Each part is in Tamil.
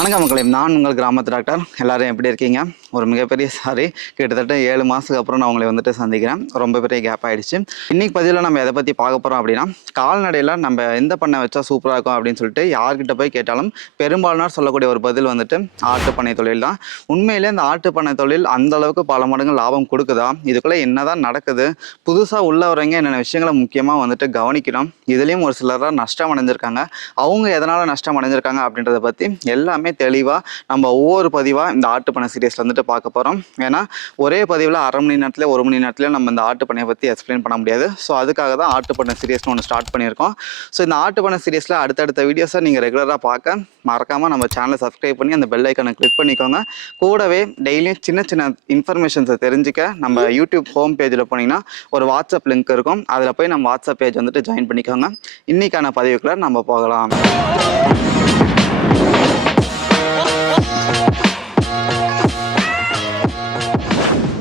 வணக்கம் மக்களே, நான் உங்கள் கிராமத்து டாக்டர். எல்லாரும் எப்படி இருக்கீங்க? ஒரு மிகப்பெரிய சாரி, கிட்டத்தட்ட 7 மாதத்துக்கு அப்புறம் நான் உங்களை வந்துட்டு சந்திக்கிறேன். ரொம்ப பெரிய கேப் ஆகிடுச்சு. இன்றைக்கி பதிவில் நம்ம எதை பற்றி பார்க்க போகிறோம் அப்படின்னா, கால்நடையில் நம்ம எந்த பண்ணை வச்சா சூப்பராக இருக்கும் அப்படின்னு சொல்லிட்டு யார்கிட்ட போய் கேட்டாலும் பெரும்பாலானோர் சொல்லக்கூடிய ஒரு பதில் வந்துட்டு ஆட்டு பண்ணை தொழில் தான். உண்மையிலே இந்த ஆட்டு பண்ணை தொழில் அந்த அளவுக்கு பல மடங்கு லாபம் கொடுக்குதா? இதுக்குள்ளே என்ன தான் நடக்குது? புதுசாக உள்ளவரங்க என்னென்ன விஷயங்களை முக்கியமாக வந்துட்டு கவனிக்கணும். இதுலேயும் ஒரு சிலராக நஷ்டம் அடைஞ்சிருக்காங்க. அவங்க எதனால் நஷ்டம் அடைஞ்சிருக்காங்க அப்படின்றத பற்றி எல்லாமே தெளிவாக நம்ம ஒவ்வொரு பதிவாக இந்த ஆட்டு பண்ணை சீரியஸில் வந்துட்டு பார்க்க போகிறோம். ஏன்னா ஒரே பதிவில் அரை மணி நேரத்தில் 1 மணி நேரத்தில் நம்ம இந்த ஆட்டு பண்ணையை பற்றி எக்ஸ்பிளைன் பண்ண முடியாது. ஸோ அதுக்காக தான் ஆட்டு பண்ணை சீரியஸ்னு ஒன்று ஸ்டார்ட் பண்ணியிருக்கோம். ஸோ இந்த ஆட்டு பண்ணை சீரியஸில் அடுத்தடுத்த வீடியோஸை நீங்கள் ரெகுலராக பார்க்க மறக்காமல் நம்ம சேனலை சப்ஸ்கிரைப் பண்ணி அந்த பெல் ஐக்கனை கிளிக் பண்ணிக்கோங்க. கூடவே டெய்லியும் சின்ன சின்ன இன்ஃபர்மேஷன்ஸை தெரிஞ்சுக்க நம்ம யூடியூப் ஹோம் பேஜில் போனீங்கன்னா ஒரு வாட்ஸ்அப் லிங்க் இருக்கும். அதில் போய் நம்ம வாட்ஸ்அப் பேஜ் வந்துட்டு ஜாயின் பண்ணிக்கோங்க. இன்றைக்கான பதிவுக்குள்ள நம்ம போகலாம்.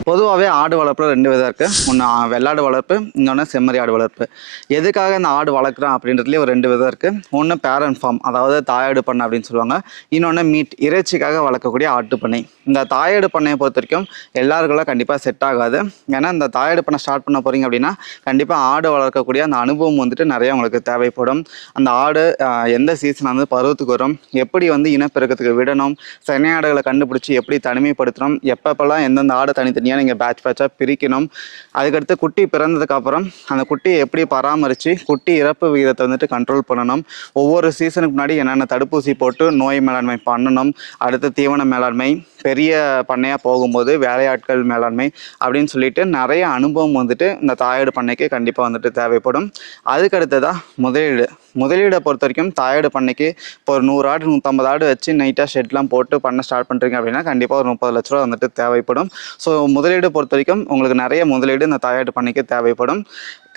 பொதுவாகவே ஆடு வளர்ப்பில் 2 விதம் இருக்குது. ஒன்று வெள்ளாடு வளர்ப்பு, இன்னொன்று செம்மறி ஆடு வளர்ப்பு. எதுக்காக இந்த ஆடு வளர்க்குறோம் அப்படின்றதுலேயே ஒரு 2 விதம் இருக்குது. ஒன்று பேரண்ட் ஃபார்ம், அதாவது தாயாடு பண்ணை அப்படின்னு சொல்லுவாங்க. இன்னொன்று மீட், இறைச்சிக்காக வளர்க்கக்கூடிய ஆட்டு பண்ணை. இந்த தாயாடு பண்ணையை பொறுத்த வரைக்கும் எல்லாருக்குள்ள கண்டிப்பாக செட் ஆகாது. ஏன்னா இந்த தாயாடு பண்ணை ஸ்டார்ட் பண்ண போகிறீங்க அப்படின்னா கண்டிப்பாக ஆடு வளர்க்கக்கூடிய அந்த அனுபவம் வந்துட்டு நிறைய உங்களுக்கு தேவைப்படும். அந்த ஆடு எந்த சீசன் வந்து பருவத்துக்கு வரும், எப்படி வந்து இனப்பெருக்கத்துக்கு விடணும், சனையாடுகளை கண்டுபிடிச்சி எப்படி தனிமைப்படுத்தணும், எப்பப்பெல்லாம் எந்தெந்த ஆடு தனித்தனியாக நீங்கள் பேட்சாக பிரிக்கணும். அதுக்கடுத்து குட்டி பிறந்ததுக்கப்புறம் அந்த குட்டியை எப்படி பராமரித்து குட்டி இறப்பு விகிதத்தை வந்துட்டு கண்ட்ரோல் பண்ணணும். ஒவ்வொரு சீசனுக்கு முன்னாடி என்னென்ன தடுப்பூசி போட்டு நோய் மேலாண்மை பண்ணணும். அடுத்து தீவன மேலாண்மை, பெரிய பண்ணையாக போகும்போது வேலையாட்கள் மேலாண்மை அப்படின்னு சொல்லிட்டு நிறைய அனுபவம் வந்துட்டு இந்த தாயாடு பண்ணைக்கு கண்டிப்பாக வந்துட்டு தேவைப்படும். அதுக்கடுத்ததாக முதலீடை பொறுத்த வரைக்கும் தாயாடு பண்ணைக்கு இப்போ ஒரு 100 ஆடு 150 ஆடு வச்சு நைட்டாக ஷெட்லாம் போட்டு பண்ண ஸ்டார்ட் பண்ணுறீங்க அப்படின்னா கண்டிப்பாக ஒரு 30 லட்ச ரூபா வந்துட்டு தேவைப்படும். ஸோ முதலீடு பொறுத்த வரைக்கும் உங்களுக்கு நிறைய முதலீடு இந்த தாயாடு பண்ணைக்கு தேவைப்படும்.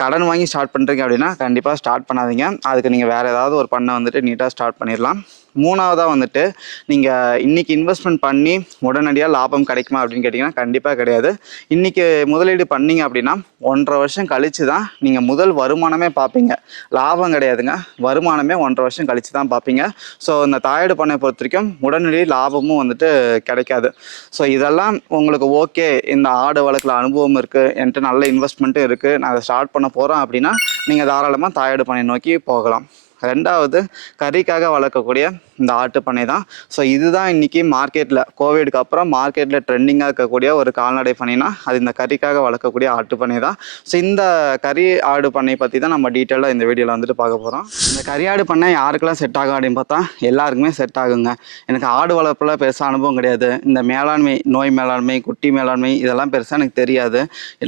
கடன் வாங்கி ஸ்டார்ட் பண்ணுறீங்க அப்படின்னா கண்டிப்பாக ஸ்டார்ட் பண்ணாதீங்க. அதுக்கு நீங்கள் வேறு ஏதாவது ஒரு பண்ணை வந்துட்டு நீட்டாக ஸ்டார்ட் பண்ணிடலாம். மூணாவதாக வந்துட்டு நீங்கள் இன்றைக்கி இன்வெஸ்ட்மெண்ட் பண்ணி உடனடியாக லாபம் கிடைக்குமா அப்படின்னு கேட்டிங்கன்னா கண்டிப்பாக கிடையாது. இன்றைக்கி முதலீடு பண்ணிங்க அப்படின்னா 1.5 வருஷம் கழித்து தான் நீங்கள் முதல் வருமானமே பார்ப்பீங்க. லாபம் கிடையாதுங்க, வருமானமே 1.5 வருஷம் கழித்து தான் பார்ப்பீங்க. ஸோ இந்த தாயாடு பண்ணை பொறுத்த வரைக்கும் உடனடி லாபமும் வந்துட்டு கிடைக்காது. ஸோ இதெல்லாம் உங்களுக்கு ஓகே, இந்த ஆடு வளர்க்கல அனுபவம் இருக்குது, என்கிட்ட நல்ல இன்வெஸ்ட்மெண்ட்டும் இருக்குது, நான் அதை ஸ்டார்ட் பண்ண போகிறோம் அப்படின்னா நீங்கள் தாராளமாக தாயாடு பண்ணை நோக்கி போகலாம். 2வது கறிக்காக வளர்க்கக்கூடிய இந்த ஆட்டு பண்ணை தான். ஸோ இதுதான் இன்றைக்கி மார்க்கெட்டில் கோவிடுக்கு அப்புறம் மார்க்கெட்டில் ட்ரெண்டிங்காக இருக்கக்கூடிய ஒரு கால்நடை பண்ணைனா அது இந்த கறிக்காக வளர்க்கக்கூடிய ஆட்டு பண்ணை தான். ஸோ இந்த கறி ஆடு பண்ணை பற்றி தான் நம்ம டீட்டெயிலாக இந்த வீடியோவில் வந்துட்டு பார்க்க போகிறோம். இந்த கறியாடு பண்ணை யாருக்கெல்லாம் செட் ஆகும் அப்படின்னு பார்த்தா எல்லாருக்குமே செட் ஆகுங்க. எனக்கு ஆடு வளர்ப்பில் பெருசாக அனுபவம் கிடையாது. இந்த மேலாண்மை, நோய் மேலாண்மை, குட்டி மேலாண்மை இதெல்லாம் பெருசாக எனக்கு தெரியாது.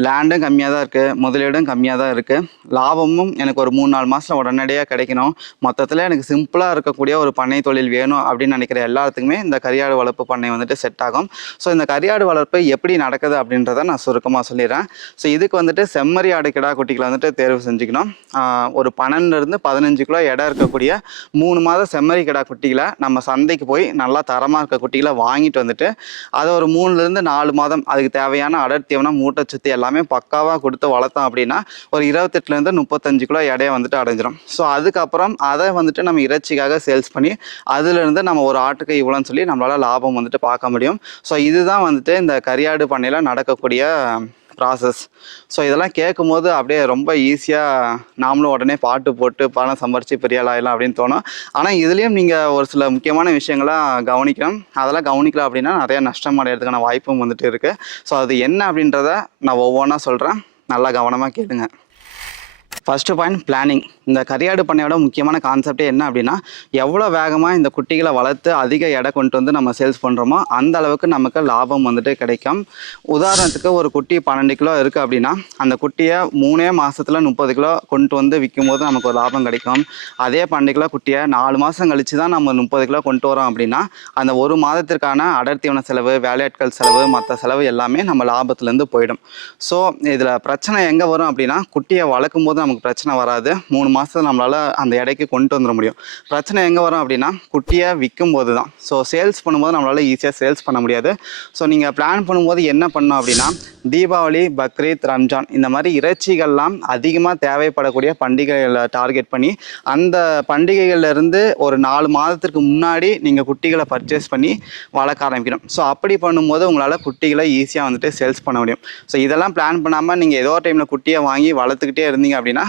லேண்டும் கம்மியாக தான் இருக்குது, முதலீடும் கம்மியாக தான் இருக்குது, லாபமும் எனக்கு ஒரு 3-4 மாதத்தில் உடனடியாக கிடைக்கணும். மொத்தத்தில் எனக்கு சிம்பிளாக இருக்கக்கூடிய ஒரு பண்ணை தொழில் வேணும் அப்படின்னு நினைக்கிற எல்லாத்துக்குமே இந்த கறியாடு வளர்ப்பு பண்ணை வந்துட்டு செட் ஆகும். ஸோ இந்த கறியாடு வளர்ப்பு எப்படி நடக்குது அப்படின்றத நான் சுருக்கமாக சொல்லிடுறேன். ஸோ இதுக்கு வந்துட்டு செம்மறி ஆடு கிடா குட்டிகளை வந்துட்டு தேர்வு செஞ்சுக்கணும். ஒரு 12 - 15 கிலோ எடை இருக்கக்கூடிய 3 மாத செம்மறி கிடா குட்டிகளை நம்ம சந்தைக்கு போய் நல்லா தரமாக இருக்க குட்டிகளை வாங்கிட்டு வந்துட்டு அதை ஒரு 3 - 4 மாதம் அதுக்கு தேவையான அடர்த்தியவனம், ஊட்டச்சத்து எல்லாமே பக்காவாக கொடுத்து வளர்த்தோம் அப்படின்னா ஒரு 28 - 35 கிலோ எடையை வந்துட்டு அடைஞ்சிடும். ஸோ அதுக்கப்புறம் அதை வந்துட்டு நம்ம இறைச்சிக்காக சேல்ஸ் பண்ணி அதுலேருந்து நம்ம ஒரு ஆட்டுக்கு இவ்வளோன்னு சொல்லி நம்மளால் லாபம் வந்துட்டு பார்க்க முடியும். ஸோ இதுதான் வந்துட்டு இந்த கறியாடு பண்ணையில் நடக்கக்கூடிய ப்ராசஸ். ஸோ இதெல்லாம் கேட்கும் போது அப்படியே ரொம்ப ஈஸியாக நாமளும் உடனே பாட்டு போட்டு பணம் சம்பாரித்து பெரிய ஆளாயிடலாம் அப்படின்னு தோணும். ஆனால் இதுலேயும் நீங்கள் ஒரு சில முக்கியமான விஷயங்கள்லாம் கவனிக்கணும். அதெல்லாம் கவனிக்கலாம் அப்படின்னா நிறையா நஷ்டம் அடைகிறதுக்கான வாய்ப்பும் வந்துட்டு இருக்குது. ஸோ அது என்ன அப்படின்றத நான் ஒவ்வொன்றா சொல்கிறேன், நல்லா கவனமாக கேளுங்க. First point planning. இந்த கறியாடு பண்ணையோட முக்கியமான கான்செப்டே என்ன அப்படின்னா, எவ்வளோ வேகமாக இந்த குட்டிகளை வளர்த்து அதிக எடை கொண்டு வந்து நம்ம சேல்ஸ் பண்ணுறோமோ அந்த அளவுக்கு நமக்கு லாபம் வந்துட்டு கிடைக்கும். உதாரணத்துக்கு ஒரு குட்டி 12 கிலோ இருக்குது அப்படின்னா அந்த குட்டியை 3 மாதத்தில் 30 கிலோ கொண்டு வந்து விற்கும் போது நமக்கு ஒரு லாபம் கிடைக்கும். அதே 12 கிலோ குட்டியை 4 மாதம் கழித்து தான் நம்ம 30 கிலோ கொண்டு வரோம் அப்படின்னா அந்த 1 மாதத்திற்கான அடர்த்தியான செலவு, வேலையாட்கள் செலவு, மற்ற செலவு எல்லாமே நம்ம லாபத்துலேருந்து போயிடும். ஸோ இதில் பிரச்சனை எங்கே வரும் அப்படின்னா, குட்டியை வளர்க்கும் போது நமக்கு நமக்கு பிரச்சனை வராது. 3 மாதத்துல நம்மளால் அந்த எடைக்கு கொண்டு வந்துட முடியும். பிரச்சனை எங்கே வரும் அப்படின்னா குட்டியை விற்கும் போது தான். ஸோ சேல்ஸ் பண்ணும்போது நம்மளால் ஈஸியாக சேல்ஸ் பண்ண முடியாது. ஸோ நீங்கள் பிளான் பண்ணும்போது என்ன பண்ணணும் அப்படின்னா தீபாவளி, பக்ரீத், ரம்ஜான் இந்த மாதிரி இறைச்சிகள்லாம் அதிகமாக தேவைப்படக்கூடிய பண்டிகைகளை டார்கெட் பண்ணி அந்த பண்டிகைகள்லேருந்து ஒரு 4 மாதத்திற்கு முன்னாடி நீங்கள் குட்டிகளை பர்ச்சேஸ் பண்ணி வளர்க்க ஆரம்பிக்கணும். ஸோ அப்படி பண்ணும்போது உங்களால் குட்டிகளை ஈஸியாக வந்துட்டு சேல்ஸ் பண்ண முடியும். ஸோ இதெல்லாம் பிளான் பண்ணாமல் நீங்கள் ஏதோ ஒரு டைமில் குட்டியை வாங்கி வளர்த்துக்கிட்டே இருந்தீங்க அப்படின்னா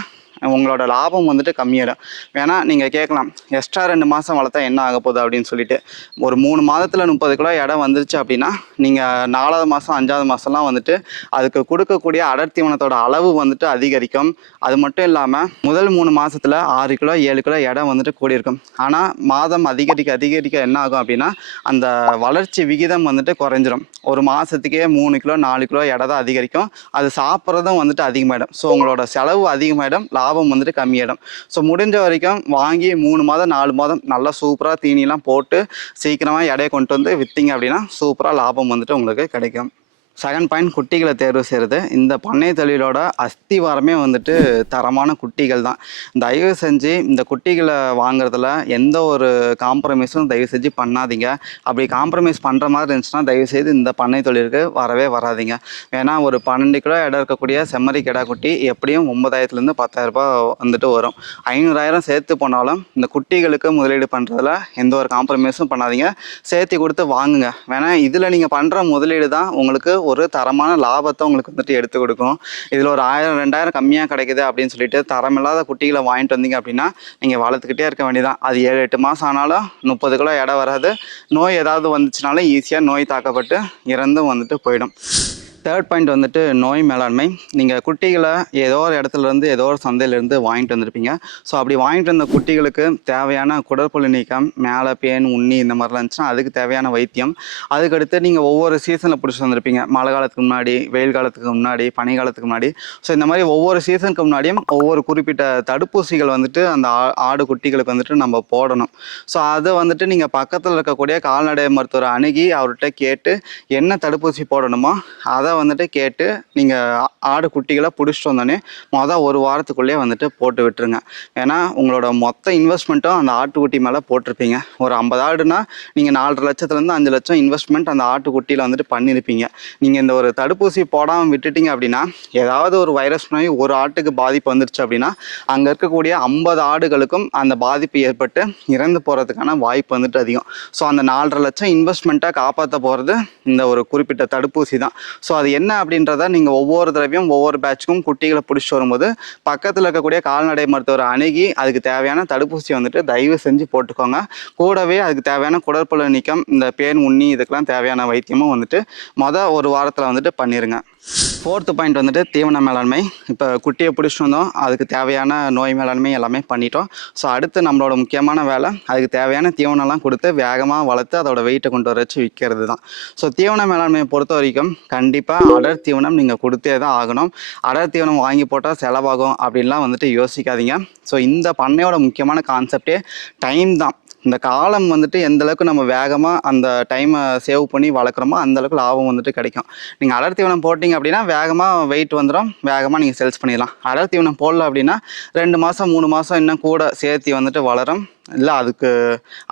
உங்களோட லாபம் வந்துட்டு கம்மியாயிடும். வேணா நீங்கள் கேட்கலாம், எக்ஸ்ட்ரா 2 மாதம் வளர்த்தா என்ன ஆக போகுது அப்படின்னு சொல்லிட்டு. ஒரு 3 மாதத்தில் 30 கிலோ இடம் வந்துருச்சு அப்படின்னா நீங்கள் 4வது மாதம் 5வது மாதம்லாம் வந்துட்டு அதுக்கு கொடுக்கக்கூடிய அடர்த்தீவனத்தோட அளவு வந்துட்டு அதிகரிக்கும். அது மட்டும் இல்லாமல் முதல் 3 மாதத்தில் 6 கிலோ 7 கிலோ இடம் வந்துட்டு கூடியிருக்கும். ஆனால் மாதம் அதிகரிக்க என்ன ஆகும் அப்படின்னா அந்த வளர்ச்சி விகிதம் வந்துட்டு குறைஞ்சிரும். ஒரு மாதத்துக்கே 3 கிலோ 4 கிலோ எடை தான் அதிகரிக்கும். அது சாப்பிட்றதும் வந்துட்டு அதிகமாகிடும். ஸோ உங்களோட செலவு அதிகமாகிடும், லாபம் வந்துட்டு கம்மியாயிடும். ஸோ முடிஞ்ச வரைக்கும் வாங்கி 3 மாதம் 4 மாதம் நல்லா சூப்பராக தீனிலாம் போட்டு சீக்கிரமாக எடையை கொண்டு வந்து விற்றீங்க அப்படின்னா சூப்பராக லாபம் வந்துட்டு உங்களுக்கு கிடைக்கும். செகண்ட் பாயிண்ட், குட்டிகளை தேர்வு செய்கிறது. இந்த பண்ணை தொழிலோட அஸ்திவாரமே வந்துட்டு தரமான குட்டிகள் தான். தயவு செஞ்சு இந்த குட்டிகளை வாங்குறதுல எந்த ஒரு காம்ப்ரமைஸும் தயவு செஞ்சு பண்ணாதீங்க. அப்படி காம்ப்ரமைஸ் பண்ணுற மாதிரி இருந்துச்சுன்னா தயவுசெய்து இந்த பண்ணை தொழிலுக்கு வரவே வராதிங்க. ஏன்னா ஒரு 12 கிலோ இடம் இருக்கக்கூடிய செம்மறி கிடா குட்டி எப்படியும் 9,000லேருந்து 10,000 ரூபாய் வந்துட்டு வரும். 500,000 சேர்த்து போனாலும் இந்த குட்டிகளுக்கு முதலீடு பண்ணுறதுல எந்த ஒரு காம்ப்ரமைஸும் பண்ணாதீங்க. சேர்த்து கொடுத்து வாங்குங்க. வேணா இதில் நீங்கள் பண்ணுற முதலீடு தான் உங்களுக்கு ஒரு தரமான லாபத்தை உங்களுக்கு வந்துட்டு எடுத்து கொடுக்கும். இதில் ஒரு 1000 2000 கம்மியாக கிடைக்குது அப்படின்னு சொல்லிட்டு தரமில்லாத குட்டிகளை வாங்கிட்டு வந்தீங்க அப்படின்னா நீங்கள் வளர்த்துக்கிட்டே இருக்க வேண்டியதான். அது 7-8 மாதம் ஆனாலும் 30 கிலோ எடை வராது. நோய் ஏதாவது வந்துச்சுனாலும் ஈஸியாக நோய் தாக்கப்பட்டு இறந்தும் வந்துட்டு போயிடும். தேர்ட் பாயிண்ட் வந்துட்டு நோய் மேலாண்மை. நீங்கள் குட்டிகளை ஏதோ ஒரு இடத்துலேருந்து ஏதோ ஒரு சந்தையிலேருந்து வாங்கிட்டு வந்திருப்பீங்க. ஸோ அப்படி வாங்கிட்டு வந்த குட்டிகளுக்கு தேவையான குடற்புழு நீக்கம், மேலே பேன், உண்ணி இந்த மாதிரிலாம் இருந்துச்சுன்னா அதுக்கு தேவையான வைத்தியம். அதுக்கடுத்து நீங்கள் ஒவ்வொரு சீசனில் பிடிச்சிட்டு வந்திருப்பீங்க. மழை காலத்துக்கு முன்னாடி, வெயில் காலத்துக்கு முன்னாடி, பனி காலத்துக்கு முன்னாடி. ஸோ இந்த மாதிரி ஒவ்வொரு சீசனுக்கு முன்னாடியும் ஒவ்வொரு குறிப்பிட்ட தடுப்பூசிகள் வந்துட்டு அந்த ஆடு குட்டிகளுக்கு வந்துட்டு நம்ம போடணும். ஸோ அதை வந்துட்டு நீங்கள் பக்கத்தில் இருக்கக்கூடிய கால்நடை மருத்துவரை அணுகி அவர்கிட்ட கேட்டு என்ன தடுப்பூசி போடணுமோ அதை வந்துட்டு கேட்டு நீங்கள் ஆடு குட்டிகளை பிடிச்சிட்டு வந்தோடனே ஒரு வாரத்துக்குள்ளேயே வந்துட்டு போட்டு விட்டுருங்க. ஏன்னா உங்களோட மொத்த இன்வெஸ்ட்மெண்ட்டும் அந்த ஆட்டுக்குட்டி மேலே போட்டிருப்பீங்க. ஒரு 50 ஆடுனா நீங்கள் 4.5 லட்சத்துலேருந்து 5 லட்சம் இன்வெஸ்ட்மெண்ட் அந்த ஆட்டுக்குட்டியில் வந்துட்டு பண்ணியிருப்பீங்க. நீங்கள் இந்த ஒரு தடுப்பூசி போடாமல் விட்டுட்டீங்க அப்படின்னா ஏதாவது ஒரு வைரஸ் நோய் ஒரு ஆட்டுக்கு பாதிப்பு வந்துருச்சு அப்படின்னா அங்கே இருக்கக்கூடிய 50 ஆடுகளுக்கும் அந்த பாதிப்பு ஏற்பட்டு இறந்து போகிறதுக்கான வாய்ப்பு வந்துட்டு அதிகம். ஸோ அந்த 4.5 லட்சம் இன்வெஸ்ட்மெண்ட்டாக காப்பாற்ற போகிறது இந்த ஒரு குறிப்பிட்ட தடுப்பூசி தான். ஸோ அது என்ன அப்படின்றத நீங்கள் ஒவ்வொரு தடவையும் ஒவ்வொரு பேட்சுக்கும் குட்டிகளை பிடிச்சிட்டு வரும்போது பக்கத்தில் இருக்கக்கூடிய கால்நடை மருத்துவரை அணுகி அதுக்கு தேவையான தடுப்பூசி வந்துட்டு தயவு செஞ்சு போட்டுக்கோங்க. கூடவே அதுக்கு தேவையான குடற்புழு நீக்கம், இந்த பேன், உண்ணி இதுக்கெல்லாம் தேவையான வைத்தியமும் வந்துட்டு ஒரு வாரத்தில் வந்துட்டு பண்ணிடுங்க. 4th பாயிண்ட் வந்துட்டு தீவன மேலாண்மை. இப்போ குட்டியை பிடிச்சிட்டு வந்தோம், அதுக்கு தேவையான நோய் மேலாண்மை எல்லாமே பண்ணிட்டோம். ஸோ அடுத்து நம்மளோட முக்கியமான வேலை அதுக்கு தேவையான தீவனம்லாம் கொடுத்து வேகமாக வளர்த்து அதோட வெயிட்டை கொண்டு வர வச்சு விற்கிறது தான். ஸோ தீவன மேலாண்மையை பொறுத்த வரைக்கும் கண்டிப்பாக அடர் தீவனம் நீங்கள் கொடுத்தே தான் ஆகணும். அடர் தீவனம் வாங்கி போட்டால் செலவாகும் அப்படின்லாம் வந்துட்டு யோசிக்காதீங்க. ஸோ இந்த பண்ணையோட முக்கியமான கான்செப்டே டைம் தான். இந்த காலம் வந்துட்டு எந்தளவுக்கு நம்ம வேகமாக அந்த டைமை சேவ் பண்ணி வளர்க்குறோமோ அந்தளவுக்கு லாபம் வந்துட்டு கிடைக்கும். நீங்கள் அடர் தீவனம் போட்டிங்க அப்படின்னா வேகமாக வெயிட் வந்துடும், வேகமாக நீங்கள் சேல்ஸ் பண்ணிடலாம். அடர் தீவனம் போடல அப்படின்னா 2 மாதம் 3 மாதம் இன்னும் கூட சேர்த்து வந்துட்டு வளரும். இல்லை அதுக்கு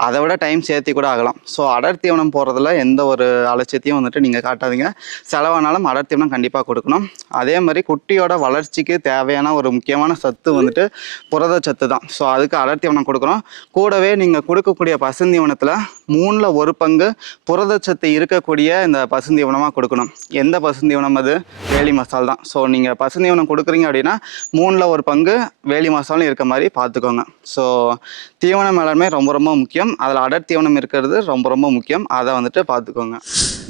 அதை விட டைம் சேர்த்தி கூட ஆகலாம். ஸோ அடர் தீவனம் போடுறதுல எந்த ஒரு அலட்சியத்தையும் வந்துட்டு நீங்கள் காட்டாதீங்க. செலவானாலும் அடர் தீவனம் கண்டிப்பாக கொடுக்கணும். அதே மாதிரி குட்டியோட வளர்ச்சிக்கு தேவையான ஒரு முக்கியமான சத்து வந்துட்டு புரதச்சத்து தான். ஸோ அதுக்கு அடர் தீவனம் கொடுக்கணும். கூடவே நீங்கள் கொடுக்கக்கூடிய பசுந்தீவனத்தில் 3ல் 1 பங்கு புரதச்சத்து இருக்கக்கூடிய இந்த பசுந்தீவனமாக கொடுக்கணும். எந்த பசுந்தீவனம்? அது வேலி மசால் தான். ஸோ நீங்கள் பசுந்தீவனம் கொடுக்குறீங்க அப்படின்னா 3ல் 1 பங்கு வேலி மசாலும் இருக்க மாதிரி பார்த்துக்கோங்க. ஸோ தீவன மேலாண்மை ரொம்ப முக்கியம். அதில் அடர் தீவனம் இருக்கிறது ரொம்ப முக்கியம். அதை வந்துட்டு பார்த்துக்கோங்க.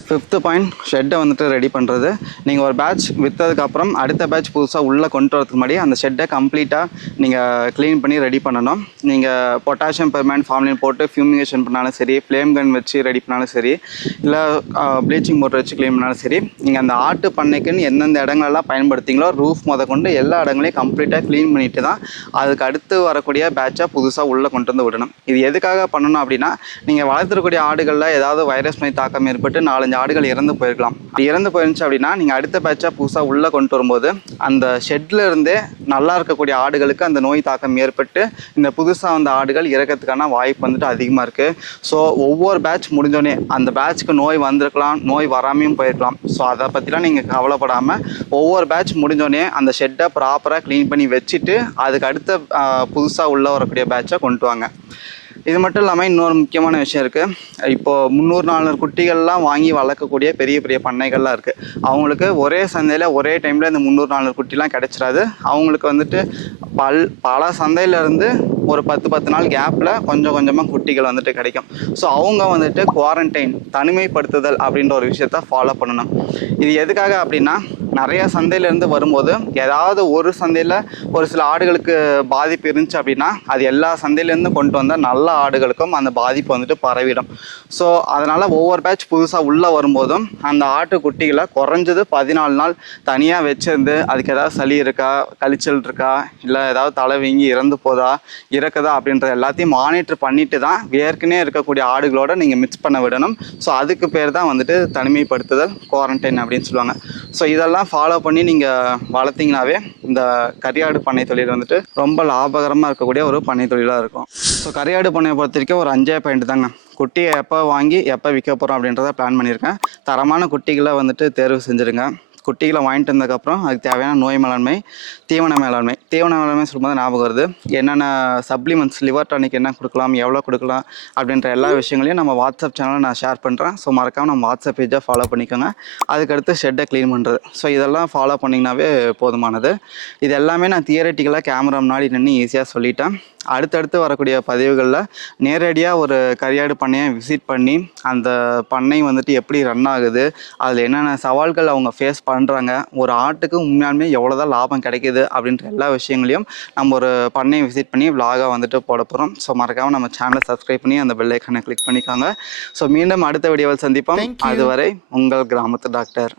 5th பாயிண்ட், ஷெட்டை வந்துட்டு ரெடி பண்ணுறது. நீங்கள் ஒரு பேட்ச் விற்றதுக்கப்புறம் அடுத்த பேட்ச் புதுசாக உள்ளே கொண்டு வரதுக்கு முன்னாடி அந்த ஷெட்டை கம்ப்ளீட்டாக நீங்கள் க்ளீன் பண்ணி ரெடி பண்ணணும். நீங்கள் பொட்டாசியம் பெர்மேண்ட் ஃபார்ம்லின் போட்டு ஃபியூமிகேஷன் பண்ணாலும் சரி, ஃப்ளேம் கன் வச்சு ரெடி பண்ணாலும் சரி, இல்லை ப்ளீச்சிங் பவுடர் வச்சு க்ளீன் பண்ணாலும் சரி, நீங்கள் அந்த ஆட்டு பண்ணைக்குன்னு எந்தெந்த இடங்களெல்லாம் பயன்படுத்திங்களோ ரூஃப் கொண்டு எல்லா இடங்களையும் கம்ப்ளீட்டாக க்ளீன் பண்ணிவிட்டு தான் அதுக்கு அடுத்து வரக்கூடிய பேட்சை புதுசாக உள்ளே கொண்டு வந்து விடணும். இது எதுக்காக பண்ணணும் அப்படின்னா நீங்கள் வளர்த்துக்கூடிய ஆடுகளில் ஏதாவது வைரஸ் நோய் தாக்கம் ஏற்பட்டு 4-5 ஆடுகள் இறந்து போயிருக்கலாம். இறந்து போயிருந்துச்சு அப்படின்னா நீங்கள் அடுத்த பேட்சாக புதுசாக உள்ளே கொண்டு வரும்போது அந்த ஷெட்டில் இருந்தே நல்லா இருக்கக்கூடிய ஆடுகளுக்கு அந்த நோய் தாக்கம் ஏற்பட்டு இந்த புதுசாக வந்த ஆடுகள் இறக்கிறதுக்கான வாய்ப்பு வந்துட்டு அதிகமாக இருக்குது. ஸோ ஒவ்வொரு பேட்ச் முடிஞ்சோடனே அந்த பேட்ச்க்கு நோய் வந்திருக்கலாம், நோய் வராமையும் போயிருக்கலாம். ஸோ அதை பற்றிலாம் நீங்கள் கவலைப்படாமல் ஒவ்வொரு பேட்ச் முடிஞ்சோடனே அந்த ஷெட்டை ப்ராப்பராக க்ளீன் பண்ணி வச்சுட்டு அதுக்கு அடுத்த புதுசாக உள்ளே வரக்கூடிய பேட்சை கொண்டு வாங்க. இது மட்டும் இல்லாமல் இன்னொரு முக்கியமான விஷயம் இருக்குது. இப்போது 300-400 குட்டிகள்லாம் வாங்கி வளர்க்கக்கூடிய பெரிய பெரிய பண்ணைகள்லாம் இருக்குது. அவங்களுக்கு ஒரே சந்தையில் ஒரே டைமில் இந்த 300-400 குட்டிலாம் கிடச்சிடாது. அவங்களுக்கு வந்துட்டு பல சந்தையிலேருந்து ஒரு 10 நாள் கேப்பில் கொஞ்சம் கொஞ்சமாக குட்டிகள் வந்துட்டு கிடைக்கும். ஸோ அவங்க வந்துட்டு குவாரண்டைன், தனிமைப்படுத்துதல் அப்படின்ற ஒரு விஷயத்த ஃபாலோ பண்ணணும். இது எதுக்காக அப்படின்னா, நிறைய சந்தையிலேருந்து வரும்போது ஏதாவது ஒரு சந்தையில் ஒரு சில ஆடுகளுக்கு பாதிப்பு இருந்துச்சு அப்படின்னா அது எல்லா சந்தையிலேருந்து கொண்டு வந்த நல்ல ஆடுகளுக்கும் அந்த பாதிப்பு வந்துட்டு பரவிடும். ஸோ அதனால் ஒவ்வொரு பேட்ச் புதுசாக உள்ளே வரும்போதும் அந்த ஆட்டுக்குட்டிகளை குறைஞ்சது 14 நாள் தனியாக வச்சுருந்து அதுக்கு ஏதாவது சளி இருக்கா, கழிச்சல் இருக்கா, இல்லை ஏதாவது தலை வீங்கி இறந்து போதா, இறக்குதா அப்படின்ற எல்லாத்தையும் மானிட்டர் பண்ணிட்டு தான் ஏற்கனவே இருக்கக்கூடிய ஆடுகளோட நீங்கள் மிக்ஸ் பண்ண விடணும். ஸோ அதுக்கு பேர் தான் வந்துட்டு தனிமைப்படுத்துதல், குவாரண்டைன் அப்படின்னு சொல்லுவாங்க. ஸோ இதெல்லாம் ஃபாலோ பண்ணி நீங்கள் வளர்த்திங்கனாவே இந்த கரியாடு பண்ணை தொழில் வந்துட்டு ரொம்ப லாபகரமாக இருக்கக்கூடிய ஒரு பண்ணை தொழிலாக இருக்கும். ஸோ கரியாடு பண்ணையை பொறுத்த வரைக்கும் ஒரு 5 பாயிண்ட் தாங்க. குட்டியை எப்போ வாங்கி எப்போ விற்க போகிறோம் அப்படின்றத பிளான் பண்ணியிருக்கேன். தரமான குட்டிகளை வந்துட்டு தேர்வு செஞ்சுருங்க. குட்டிகளை வாங்கிட்டு வந்ததுக்கப்புறம் அதுக்கு தேவையான நோய் மேலாண்மை, தீவன மேலாண்மை சொல்லும்போது ஞாபகம் வருது. என்னென்ன சப்ளிமெண்ட்ஸ், லிவர் டானிக் என்ன கொடுக்கலாம், எவ்வளோ கொடுக்கலாம் அப்படின்ற எல்லா விஷயங்களையும் நம்ம வாட்ஸ்அப் சேனலில் நான் ஷேர் பண்ணுறேன். ஸோ மறக்காமல் நம்ம வாட்ஸ்அப் பேஜை ஃபாலோ பண்ணிக்கோங்க. அதுக்கடுத்து ஷெட்டை க்ளீன் பண்ணுறது. ஸோ இதெல்லாம் ஃபாலோ பண்ணிங்கனாவே போதுமானது. இது எல்லாமே நான் தியரட்டிக்கலாக கேமரா முன்னாடி நின்று ஈஸியாக சொல்லிட்டேன். அடுத்தடுத்து வரக்கூடிய பதிவுகளில் நேரடியாக ஒரு கரியாடு பண்ணையை விசிட் பண்ணி அந்த பண்ணை வந்துட்டு எப்படி ரன் ஆகுது, அதில் என்னென்ன சவால்கள் அவங்க ஃபேஸ் பண்ணுறாங்க, ஒரு ஆட்டுக்கு உண்மையாலுமே எவ்வளோ தான் லாபம் கிடைக்கிது அப்படின்ற எல்லா விஷயங்களையும் நம்ம ஒரு பண்ணையை விசிட் பண்ணி விலாகாக வந்துட்டு போட போகிறோம். ஸோ மறக்காமல் நம்ம சேனலை சப்ஸ்கிரைப் பண்ணி அந்த பெல் ஐக்கானை கிளிக் பண்ணிக்காங்க. ஸோ மீண்டும் அடுத்த வீடியோவில் சந்திப்போம். அதுவரை உங்கள் கிராமத்து டாக்டர்.